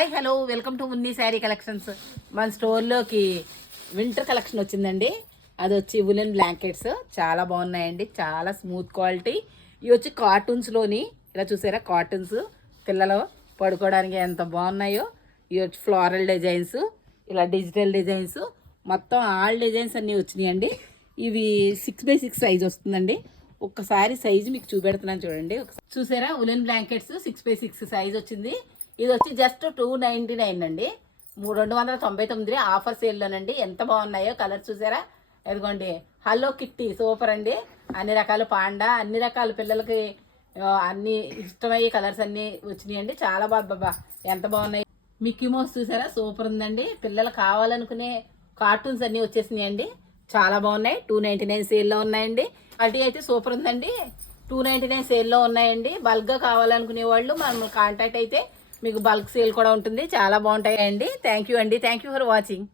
Hi hello welcome to Unni sari collections. మన స్టోర్లోకి winter collection వచ్చిందండి. అది వచ్చి ఉలెన్ బ్లాంకెట్స్ చాలా బాగున్నాయండి, చాలా స్మూత్ క్వాలిటీ. ఇవి వచ్చి కార్టూన్స్లోని ఇలా చూసారా, కార్టూన్స్ పిల్లలు పడుకోవడానికి ఎంత బాగున్నాయో. ఇవి వచ్చి ఫ్లోరల్ డిజైన్స్, ఇలా డిజిటల్ డిజైన్స్, మొత్తం ఆల్ డిజైన్స్ అన్నీ వచ్చినాయండి. ఇవి 6x6 సైజ్ వస్తుందండి. ఒక్కసారి సైజు మీకు చూపెడుతున్నాను చూడండి. చూసారా, ఉలెన్ బ్లాంకెట్స్ 6x6 సైజ్ వచ్చింది. ఇది వచ్చి జస్ట్ 299 అండి, 299 ఆఫర్ సేల్లోనండి. ఎంత బాగున్నాయో కలర్ చూసారా. ఎదుగోండి, హలో కిట్టి సూపర్ అండి. అన్ని రకాల పాండా, అన్ని రకాల పిల్లలకి అన్ని ఇష్టమయ్యే కలర్స్ అన్నీ వచ్చినాయండి. చాలా బాగా ఎంత బాగున్నాయి. మిక్కీ మౌస్ చూసారా, సూపర్ ఉందండి. పిల్లలు కావాలనుకునే కార్టూన్స్ అన్నీ వచ్చేసినాయండి, చాలా బాగున్నాయి. 299 సేల్లో ఉన్నాయండి. క్వాలిటీ అయితే సూపర్ ఉందండి. 299 సేల్లో ఉన్నాయండి. బల్క్గా కావాలనుకునే వాళ్ళు మనం కాంటాక్ట్ అయితే మీకు బల్క్ సేల్ కూడా ఉంటుంది. చాలా బాగుంటాయండి. థ్యాంక్ యూ అండి, థ్యాంక్ యూ ఫర్ వాచింగ్.